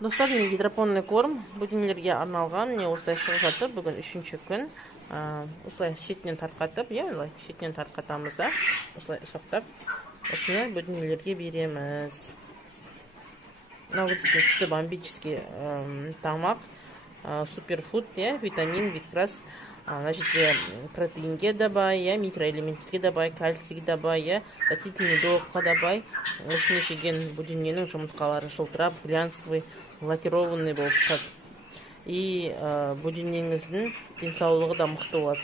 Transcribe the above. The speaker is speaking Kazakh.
Достар, мен гидропонный корм будинелерге арналған, не осылай шығып жатыр. Бүгін 3-ші күн. Осылай шетінен тарқатып, шетінен тарқатамыз да, осылай ұсақтап, осыны будинелерге береміз. Мынау күшті бомбический тамақ, суперфуд, витамин, виткрас. Значит, протеинге да бай, микроэлементтерге да бай, кальцийге да бай, растительный белокқа да бай. Осыны жеген будиненің жұмыртқалары жылтырап, глянцевый, лакированный болып шығады. И будинеңіздің денсаулығы да мықты болады.